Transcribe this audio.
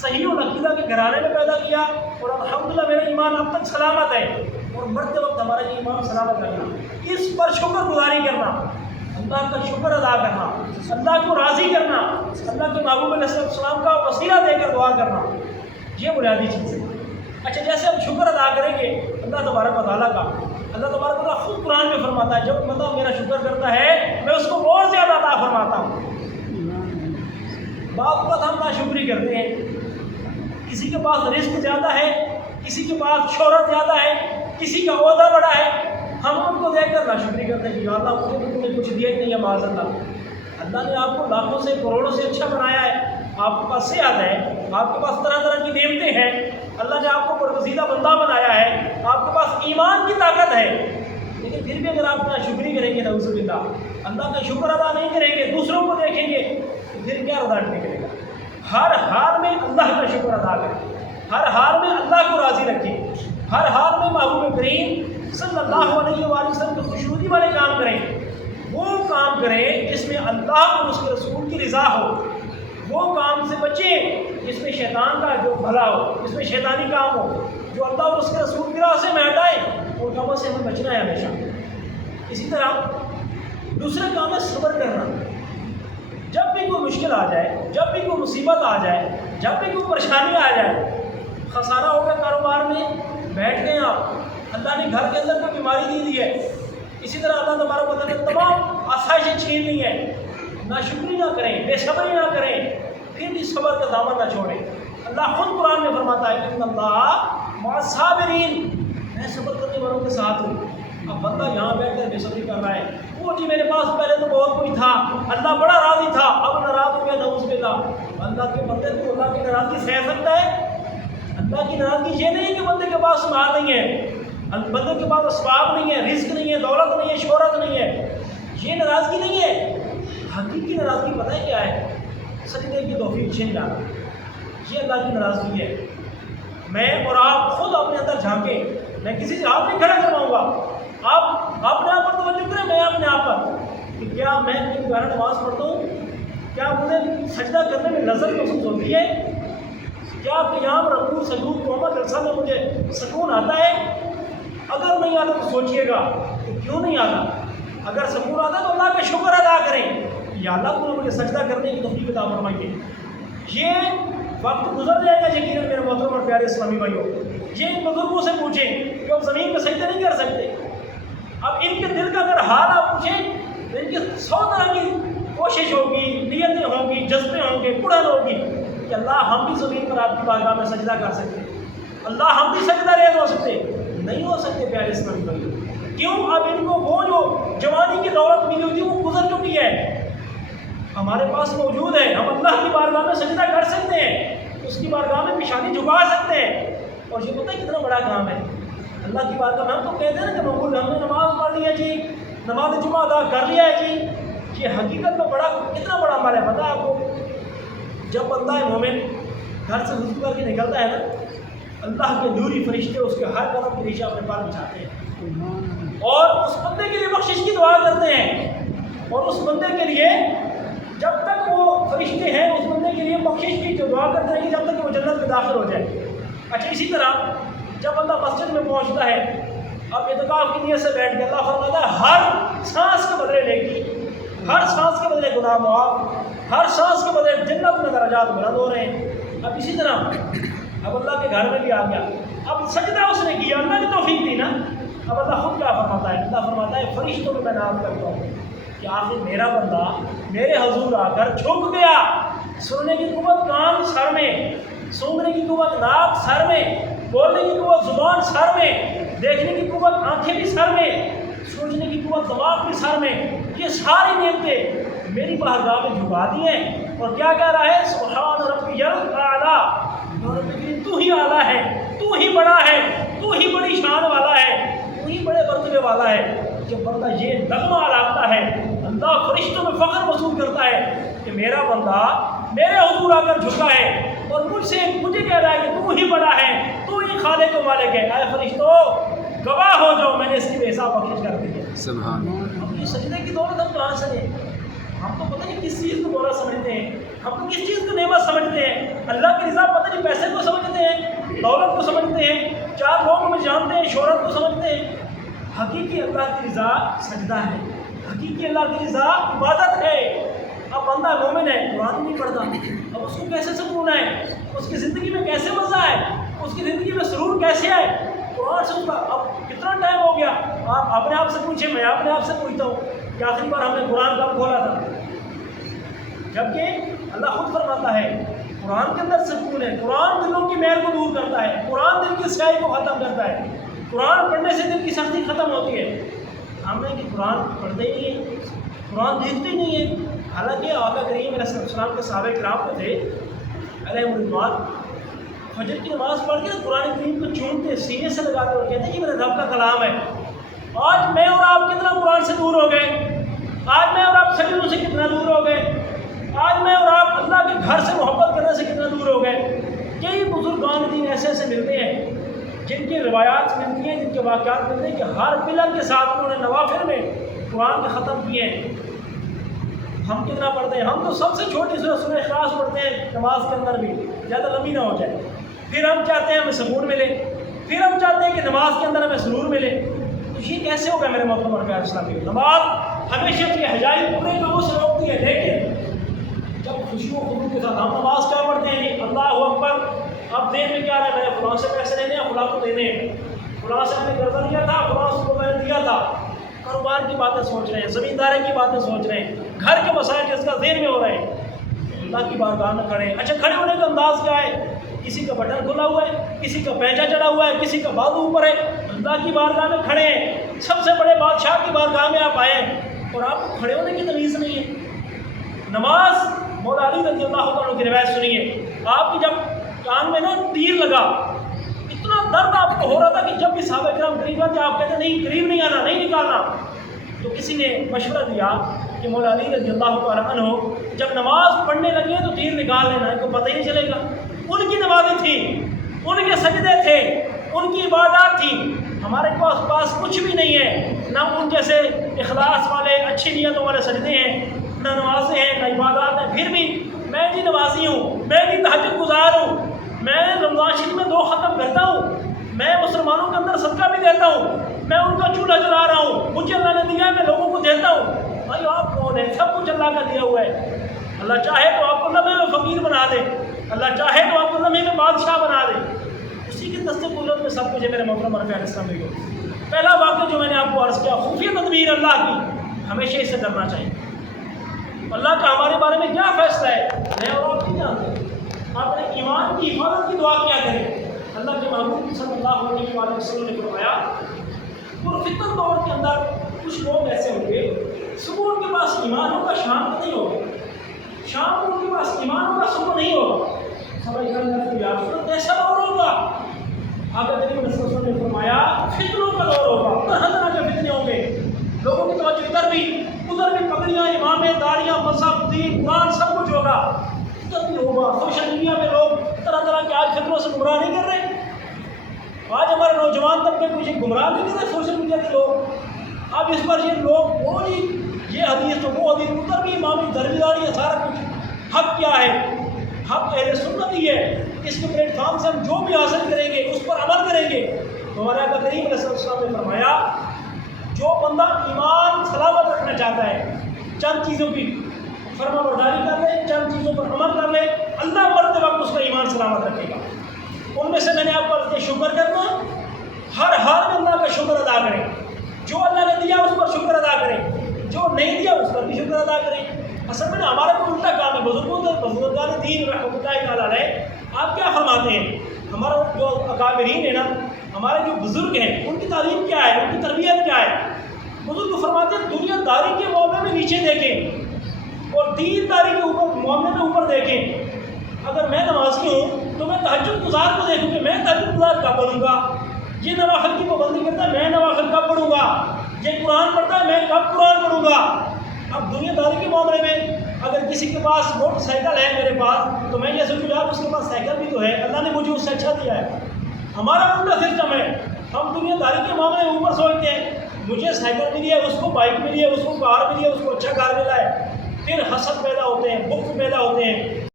صحیح العقیدہ کے گھرانے میں پیدا کیا، اور الحمدللہ میرا ایمان اب تک سلامت ہے، اور مرتے وقت ہمارا ایمان سلامت رکھنا، اس پر شکر گزاری کرنا، اللہ کا شکر ادا کرنا، اللہ کو راضی کرنا، اللہ کے محبوب علیہ السلام کا وسیلہ دے کر دعا کرنا، یہ بنیادی چیز ہے۔ اچھا، جیسے ہم شکر ادا کریں گے اللہ تبارک و تعالیٰ کا، اللہ تبارک و تعالیٰ خود قرآن میں فرماتا ہے جب بندہ میرا شکر کرتا ہے میں اس کو اور زیادہ عطا فرماتا ہوں۔ بعض وقت ہم ناشکری کرتے ہیں، کسی کے پاس رزق زیادہ ہے، کسی کے پاس شہرت زیادہ ہے، کسی کا عہدہ بڑا ہے، ہم ان کو دیکھ کر ناشکری کرتے ہیں کہ یا اللہ مجھے تو تمہیں کچھ دیا ہی نہیں ہے معاذ اللہ۔ اللہ نے آپ کو لاکھوں سے کروڑوں سے اچھا بنایا ہے، آپ کے پاس صحت ہے، آپ کے پاس طرح طرح کی نعمتیں ہیں، اللہ نے آپ کو برگزیدہ بندہ بنایا ہے، آپ کے پاس ایمان کی طاقت ہے، لیکن پھر بھی اگر آپ ناشکری کریں گے نعوذ باللہ، اللہ کا شکر ادا نہیں کریں گے، دوسروں کو دیکھیں گے، تو پھر کیا رضا نکلے گا؟ ہر حال میں اللہ کا شکر ادا کریں، ہر حال میں اللہ کو راضی رکھیں، ہر حال میں محبوب کریم صلی اللہ علیہ وآلہ وسلم کی خوشنودی والے کام کریں، وہ کام کریں جس میں اللہ اور اس کے رسول کی رضا ہو، وہ کام سے بچیں جس میں شیطان کا جو بھلا ہو، جس میں شیطانی کام ہو، جو اللہ اور اس کے رسول کی راہ سے میں ہٹائے، ان کاموں سے ہمیں بچنا ہے ہمیشہ۔ اسی طرح دوسرا کام ہے صبر کرنا۔ جب بھی کوئی مشکل آ جائے، جب بھی کوئی مصیبت آ جائے، جب بھی کوئی پریشانی آ جائے، خسارہ ہو گیا کاروبار میں، بیٹھ گئے آپ، اللہ نے گھر کے اندر کوئی بیماری دی ہے، اسی طرح اللہ تبارک و تعالیٰ نے تمام آسائشیں چھین لی ہیں، ناشکری نہ کریں، بے صبری نہ کریں، پھر بھی صبر کا دامن نہ چھوڑیں۔ اللہ خود قرآن میں فرماتا ہے ان اللہ مع الصابرین، میں صبر کرنے والوں کے ساتھ ہوں۔ اب بندہ یہاں بیٹھ کر بے صبری کر رہا ہے، وہ جی میرے پاس پہلے تو بہت کچھ تھا، اللہ بڑا راضی تھا، اب ناراض ہو گیا، نعوذ باللہ۔ اللہ کے بندے کو اللہ کی ناراضگی سہ سکتا ہے؟ اللہ کی ناراضگی یہ نہیں ہے کہ بندے کے پاس مال نہیں ہے، بندے کے پاس اسباب نہیں ہے، رزق نہیں ہے، دولت نہیں ہے، شہرت نہیں ہے، یہ ناراضگی نہیں ہے۔ حقیقی ناراضگی پتہ ہے کیا ہے؟ سجدے کی توفیق چھین جانا، یہ اللہ کی ناراضگی ہے۔ میں اور آپ خود اپنے اندر جھانکیں، میں کسی سے ہاتھ نہیں کھڑا کرواؤں گا، آپ اپنے آپ پر توجہ کریں، میں اپنے آپ پر، کہ کیا میں ایک گھر نماز پڑھتا ہوں، کیا مجھے سجدہ کرنے میں لذت محسوس ہوتی ہے، کیا قیام رکوع سجود قومت جلسہ میں مجھے سکون آتا ہے؟ اگر نہیں آتا تو سوچئے گا کہ کیوں نہیں آتا، اگر سکون آتا تو اللہ کا شکر ادا کریں، یا اللہ کو مجھے سجدہ کرنے کی توفیق عطا فرمائیے۔ یہ وقت گزر جائے گا یقیناً میرے محترم اور پیارے اسلامی بھائیوں، یہ ان بزرگوں سے پوچھیں کہ اب زمین پہ سجدہ نہیں کر سکتے، اب ان کے دل کا اگر حال آپ پوچھیں تو ان کی 100 طرح کی کوشش ہوگی، نیتیں ہوں گی، جذبے ہوں گے، کڑن ہوگی کہ اللہ ہم بھی زمین پر آپ کی بارگاہ میں سجدہ کر سکتے، اللہ ہم بھی سجدہ ریز ہو سکتے، نہیں ہو سکتے پیارے اسلامی بھائیوں۔ کیوں؟ اب ان کو وہ جو جوانی کی دولت ملی ہوئی تھی وہ گزر چکی ہے، ہمارے پاس موجود ہے، ہم اللہ کی بارگاہ میں سجدہ کر سکتے ہیں، اس کی بارگاہ میں پیشانی جھکا سکتے ہیں، اور یہ پتہ ہے کتنا بڑا کام ہے اللہ کی بارگاہ میں۔ ہم تو کہتے ہیں نا کہ مقبول ہم نے نماز پڑھ لی ہے جی، نماز جمعہ ادا کر لیا ہے جی، یہ حقیقت میں بڑا کتنا بڑا عمل ہے پتہ ہے آپ کو؟ جب بندہ مومن گھر سے وضو کر کے نکلتا ہے نا، اللہ کے نوری فرشتے اس کے ہر قدم کے نیچے اپنے پار بچھاتے ہیں اور اس بندے کے لیے بخشش کی دعا کرتے ہیں، اور اس بندے کے لیے جب تک وہ فرشتے ہیں اس بندے کے لیے بخشش کی دعا کرتے ہیں کہ جب تک کہ وہ جنت میں داخل ہو جائے۔ اچھا، اسی طرح جب بندہ مسجد میں پہنچتا ہے، اب اعتکاف کی نیت سے بیٹھ کے اللہ فرماتا ہے ہر سانس کے بدلے نیکی، ہر سانس کے بدلے گناہ معاف، ہر سانس کے بدلے جنت میں درجات بلند ہو رہے ہیں۔ اب اسی طرح اب اللہ کے گھر میں بھی آ گیا، اب سجدہ اس نے کیا، اللہ نے توفیق دی نا، اب اللہ خود کیا فرماتا ہے؟ اللہ فرماتا ہے فرشتوں کو میں نام کرتا ہوں کہ آخر میرا بندہ میرے حضور آ کر جھک گیا، سننے کی قوت کان سر میں، سونگنے کی قوت ناک سر میں، بولنے کی قوت زبان سر میں، دیکھنے کی قوت آنکھیں بھی سر میں، سوچنے کی قوت دماغ بھی سر میں، یہ ساری نعمتیں میری بارگاہ میں جھکا دی ہیں، اور کیا کہہ رہا ہے؟ سبحان ربی الاعلیٰ، تو ہی اعلیٰ ہے، تو ہی بڑا ہے، تو ہی بڑی شان والا ہے، تو ہی بڑے مرتبے والا ہے۔ جب بندہ یہ نغمہ لاتا ہے، اللہ فرشتوں میں فخر محسوس کرتا ہے کہ میرا بندہ میرے حضور آ کر جھکا ہے اور مجھے کہہ رہا ہے کہ تو ہی بڑا ہے، تو ہی خالق و مالک ہے۔ اے فرشتوں گواہ ہو جاؤ، میں نے اس کی بے حساب بخشش کر دی ہے۔ سبحان اللہ۔ ہم یہ سجدے کی دولت ہم کہاں سے لیں؟ ہم تو پتہ نہیں کس چیز کو دولت سمجھتے ہیں، ہم تو کس چیز کو نعمت سمجھتے ہیں، اللہ کی رضا پتہ پتہ نہیں پیسے کو سمجھتے ہیں، دولت کو سمجھتے ہیں، چار لوگوں میں جانتے ہیں، شہرت کو سمجھتے ہیں۔ حقیقی اللہ کی رضا سجدہ ہے، حقیقی اللہ کی رضا عبادت ہے۔ اب بندہ مومن ہے، قرآن نہیں پڑھتا، اب اس کو کیسے سکون ہے، اس کی زندگی میں کیسے مزہ ہے، اس کی زندگی میں سرور کیسے ہے؟ قرآن سے اس کا اب کتنا ٹائم ہو گیا؟ آپ اپنے آپ سے پوچھیں، میں اپنے آپ سے پوچھتا ہوں کہ آخری بار ہم نے قرآن کب کھولا تھا؟ جبکہ اللہ خود فرماتا ہے قرآن کے اندر سکون ہے، قرآن دلوں کی میل کو دور کرتا ہے، قرآن دل کی سیاہی کو ختم کرتا ہے، قرآن پڑھنے سے دل کی سختی ختم ہوتی ہے۔ ہم نے کہ قرآن پڑھتے ہی نہیں ہیں، قرآن دیکھتے ہی نہیں ہیں۔ حالانکہ آقا کریم علیہ السلام کے صحابہ کرام کو تھے علیہ الرضوان، فجر کی نماز پڑھ کے قرآن کریم کو چومتے، سینے سے لگاتے اور کہتے ہیں کہ میرے رب کا کلام ہے۔ آج میں اور آپ کتنا قرآن سے دور ہو گئے، آج میں اور آپ سجدوں سے کتنا دور ہو گئے، آج میں اور آپ اللہ کے گھر سے محبت کرنے سے کتنا دور ہو گئے۔ کئی بزرگان دین ایسے ایسے ملتے ہیں جن کی روایات ملتی ہیں، جن کے واقعات ملتے ہیں کہ ہر پلر کے ساتھ انہوں نے نوافل میں قرآن کے ختم کیے ہیں۔ ہم کتنا پڑھتے ہیں؟ ہم تو سب سے چھوٹی سورہ اخلاص پڑھتے ہیں نماز کے اندر بھی، زیادہ لمبی نہ ہو جائے۔ پھر ہم چاہتے ہیں ہمیں سکون ملے، پھر ہم چاہتے ہیں کہ نماز کے اندر ہمیں سرور ملے۔ تو یہ کیسے ہوگا میرے محترم ارکان اسلام؟ نماز ہمیشہ کی حجائی پورے کاموں سے روکتی ہے، لیکن جب خوشی و خضوع کے ساتھ ہم نماز کیا پڑھتے ہیں؟ اللہ اکبر، اب دین میں کیا رہا ہے؟ میں نے فلاں سے پیسے لینے ہیں، فلاں کو دینے ہیں، فلاں سے میں نے قرضہ لیا تھا، فلاں کو میں نے دیا تھا۔ کاروبار کی باتیں سوچ رہے ہیں، زمینداری کی باتیں سوچ رہے ہیں، گھر کے مسائل جس کا ذہن میں ہو رہے ہیں، اللہ کی بارگاہ میں کھڑے ہیں۔ اچھا، کھڑے ہونے کا انداز کیا ہے؟ کسی کا بٹن کھلا ہوا ہے، کسی کا پینچا چڑھا ہوا ہے، کسی کا بازو اوپر ہے، اللہ کی بارگاہ میں کھڑے ہیں۔ سب سے بڑے بادشاہ کی بارگاہ میں آپ آئے ہیں اور آپ کو کھڑے ہونے کی تمیز نہیں ہے۔ نماز مولا علی رضی اللہ عنہ کی روایت سنیے، آپ کی جب کان میں نا تیر لگا، اتنا درد آپ کو ہو رہا تھا کہ جب بھی صحابہ کرام قریب آتے آپ کہتے نہیں قریب نہیں آنا، نہیں نکالنا۔ تو کسی نے مشورہ دیا کہ مولا علی رضی اللہ عنہ جب نماز پڑھنے لگے تو تیر نکال لینا، ان کو پتہ ہی نہیں چلے گا۔ ان کی نمازیں تھیں، ان کے سجدے تھے، ان کی عبادات تھی۔ ہمارے پاس کچھ بھی نہیں ہے، نہ ان جیسے اخلاص والے اچھی نیتوں والے سجدے ہیں، نہ نمازیں ہیں، نہ عبادات ہیں۔ پھر بھی میں بھی نمازی ہوں، میں بھی تہجد گزار ہوں، میں رمضان شریف میں 2 ختم کرتا ہوں، میں مسلمانوں کے اندر صدقہ بھی دیتا ہوں، میں ان کا چولہا جلا رہا ہوں، مجھے اللہ نے دیا ہے، میں لوگوں کو دیتا ہوں۔ بھائی آپ کون ہیں؟ سب کچھ اللہ کا دیا ہوا ہے۔ اللہ چاہے تو آپ کو لمحے میں فقیر بنا دے، اللہ چاہے تو آپ کو لمحے میں بادشاہ بنا دے، اسی کے دست قدرت میں سب کچھ ہے میرے محترم ارکان اسلام۔ پہلا واقعہ جو میں نے آپ کو عرض کیا، خفیہ تدبیر اللہ کی، ہمیشہ اس سے ڈرنا چاہیے۔ اللہ کا ہمارے بارے میں کیا فیصلہ ہے میں اور آپ نہیں جانتے۔ اپنے ایمان کی حفاظت کی دعا کیا کریں۔ اللہ کے محبوب صلی اللہ علیہ وسلم نے فرمایا پرفتن دور کے اندر کچھ لوگ ایسے ہوں گے، صبح ان کے پاس ایمان ہوگا، شام کو نہیں ہوگا، شام کو ان کے پاس ایمان ہوگا، صبح نہیں ہوگا۔ ایسا دور ہوگا، آقا کریم صلی اللہ علیہ وسلم نے فرمایا فتنوں کا دور ہوگا، طرح طرح کے فتنے ہوں گے، لوگوں کی توجہ ادھر بھی پگڑیاں، امامیں، داڑیاں، مذہب، دین، قرآن سب کچھ ہوگا، ادھر بھی ہوگا۔ سوشل میڈیا میں لوگ طرح طرح کے آج فتنوں سے گمراہ نہیں کر رہے، آج ہمارے نوجوان طبقے کو یہ گمراہ نہیں کر رہے سوشل میڈیا کے لوگ۔ اب اس پر یہ لوگ وہ نہیں، یہ حدیث تو وہ حدیث، ادھر بھی امامی، درویداری ہے، سارا کچھ۔ حق کیا ہے؟ حق اہل سنت ہی ہے۔ اس کے پلیٹ فارم سے ہم جو بھی حاصل کریں گے اس پر عمل کریں گے۔ ہمارے آقا کریم علیہ السلام نے فرمایا جو بندہ ایمان سلامت رکھنا چاہتا ہے، چند چیزوں کی فرما برداری کر لے، چند چیزوں پر عمل کر لے، اللہ مرتے وقت اس کا ایمان سلامت رکھے گا۔ ان میں سے میں نے آپ کو شکر کرنا، ہر حال میں اللہ کا شکر ادا کریں، جو اللہ نے دیا اس پر شکر ادا کریں، جو نہیں دیا اس پر بھی شکر ادا کریں۔ اصل میں ہمارا کوئی الٹا کام ہے، بزرگان دین رحمۃ اللہ تعالیٰ علیہ آپ کیا فرماتے ہیں؟ ہمارا جو اکابرین ہیں نا، ہمارے جو بزرگ ہیں ان کی تعلیم کیا ہے، ان کی تربیت کیا ہے؟ بزرگ فرماتے ہیں دنیا داری کے معاملے میں نیچے دیکھیں اور دین داری کے اوپر معاملے میں اوپر دیکھیں۔ اگر میں نمازی ہوں تو میں تہجد گزار کو دیکھوں کہ میں تہجد گزار کب پڑھوں گا، یہ نوافل کی پابندی کرتا ہے میں نوافل کب پڑھوں گا، یہ قرآن پڑھتا ہے میں کب قرآن پڑھوں گا۔ اب دنیا داری کے معاملے میں اگر کسی کے پاس موٹر سائیکل ہے میرے پاس تو میں یہ سوچوں یار اس کے پاس سائیکل بھی تو ہے، اللہ نے مجھے اس سے اچھا دیا ہے۔ ہمارا الٹا سسٹم ہے، ہم دنیا داری کے معاملے میں اوپر سوچتے ہیں مجھے سائیکل ملی ہے، اس کو بائک ملی ہے، اس کو کار ملی ہے، اس کو اچھا کار ملا ہے، پھر حسد پیدا ہوتے ہیں، بغض پیدا ہوتے ہیں۔